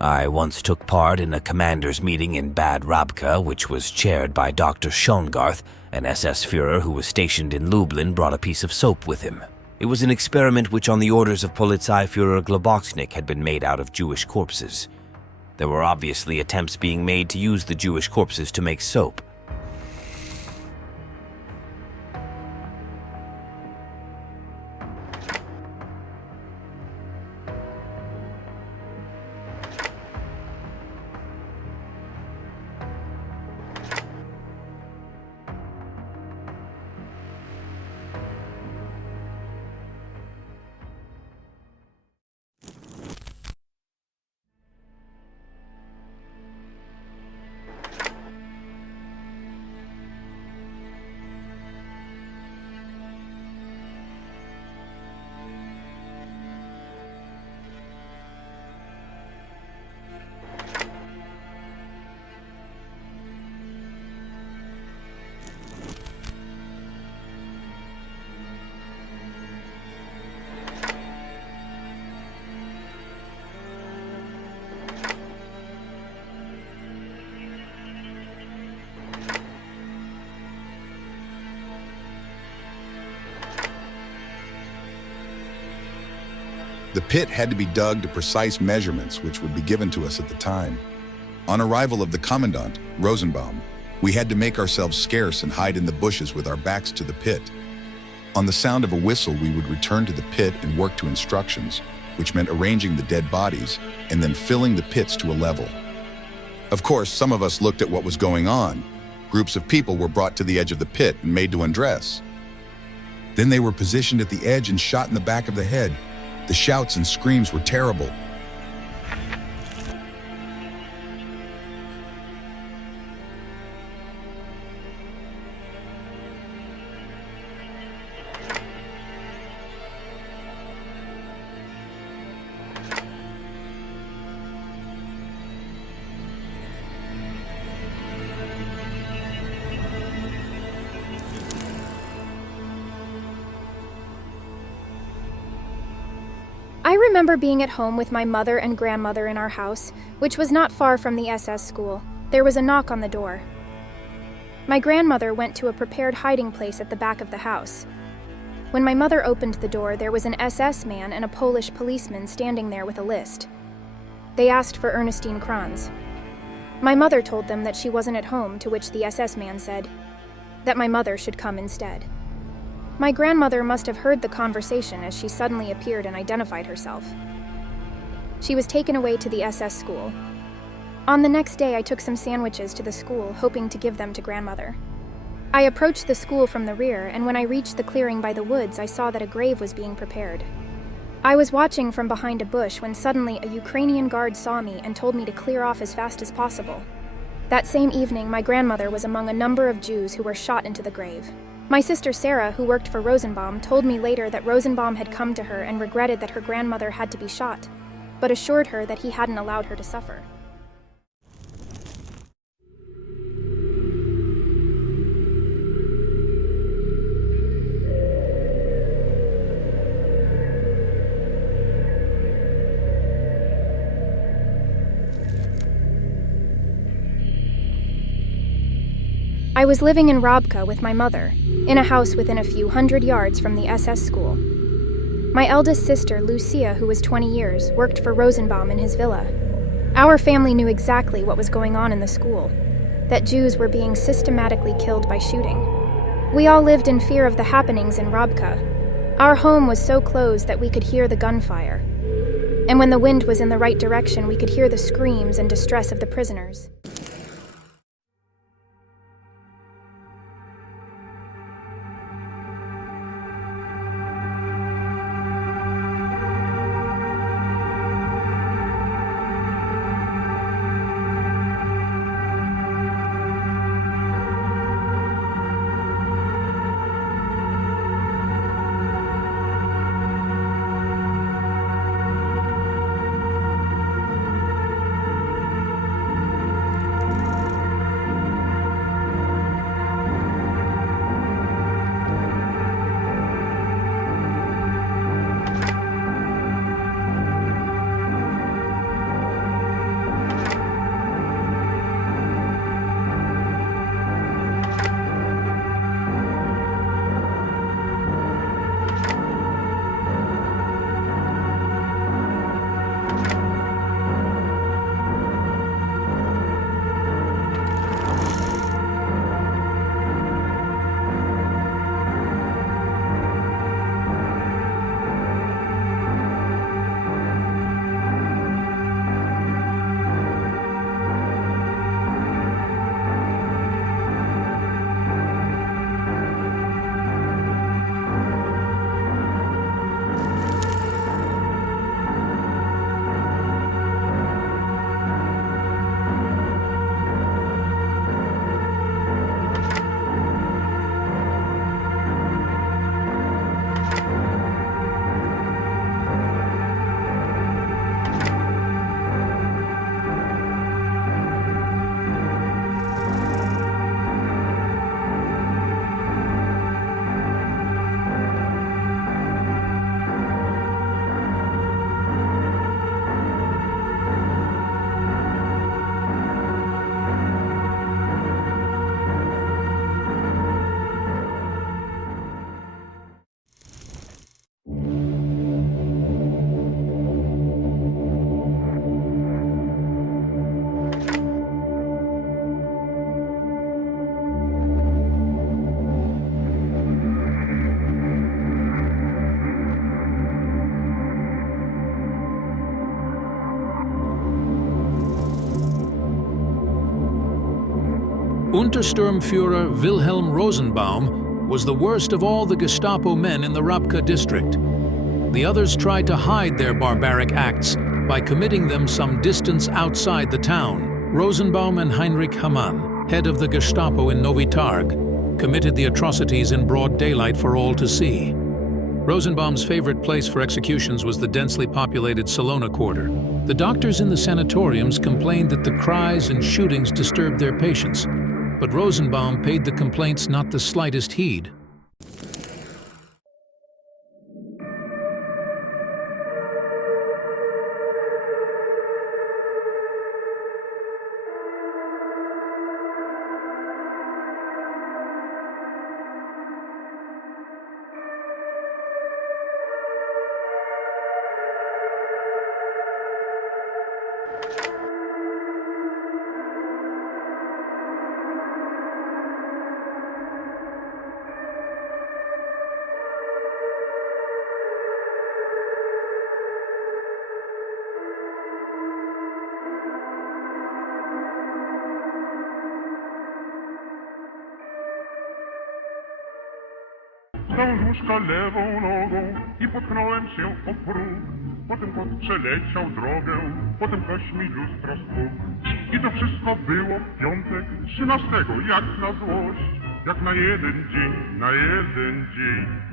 I once took part in a commander's meeting in Bad Rabka, which was chaired by Dr. Schongarth. An SS Führer who was stationed in Lublin brought a piece of soap with him. It was an experiment which, on the orders of Polizeiführer Globokznik, had been made out of Jewish corpses. There were obviously attempts being made to use the Jewish corpses to make soap. The pit had to be dug to precise measurements which would be given to us at the time. On arrival of the Commandant Rosenbom, we had to make ourselves scarce and hide in the bushes with our backs to the pit. On the sound of a whistle, we would return to the pit and work to instructions, which meant arranging the dead bodies and then filling the pits to a level. Of course, some of us looked at what was going on. Groups of people were brought to the edge of the pit and made to undress. Then they were positioned at the edge and shot in the back of the head. The shouts and screams were terrible. I remember being at home with my mother and grandmother in our house, which was not far from the SS school. There was a knock on the door. My grandmother went to a prepared hiding place at the back of the house. When my mother opened the door, there was an SS man and a Polish policeman standing there with a list. They asked for Ernestine Kranz. My mother told them that she wasn't at home, to which the SS man said that my mother should come instead. My grandmother must have heard the conversation as she suddenly appeared and identified herself. She was taken away to the SS school. On the next day, I took some sandwiches to the school, hoping to give them to grandmother. I approached the school from the rear, and when I reached the clearing by the woods, I saw that a grave was being prepared. I was watching from behind a bush when suddenly a Ukrainian guard saw me and told me to clear off as fast as possible. That same evening, my grandmother was among a number of Jews who were shot into the grave. My sister Sarah, who worked for Rosenbaum, told me later that Rosenbaum had come to her and regretted that her grandmother had to be shot, but assured her that he hadn't allowed her to suffer. I was living in Rabka with my mother, in a house within a few hundred yards from the SS school. My eldest sister, Lucia, who was 20 years, worked for Rosenbaum in his villa. Our family knew exactly what was going on in the school, that Jews were being systematically killed by shooting. We all lived in fear of the happenings in Rabka. Our home was so close that we could hear the gunfire. And when the wind was in the right direction, we could hear the screams and distress of the prisoners. Untersturmführer Wilhelm Rosenbaum was the worst of all the Gestapo men in the Rabka district. The others tried to hide their barbaric acts by committing them some distance outside the town. Rosenbaum and Heinrich Hamann, head of the Gestapo in Novi Targ, committed the atrocities in broad daylight for all to see. Rosenbaum's favorite place for executions was the densely populated Salona quarter. The doctors in the sanatoriums complained that the cries and shootings disturbed their patients, but Rosenbaum paid the complaints not the slightest heed. Wstał z łóżka lewą nogą i potknąłem się o próg. Potem kot przeleciał drogę, potem ktoś mi lustro spłukł. I to wszystko było w piątek 13, jak na złość, jak na jeden dzień, na jeden dzień.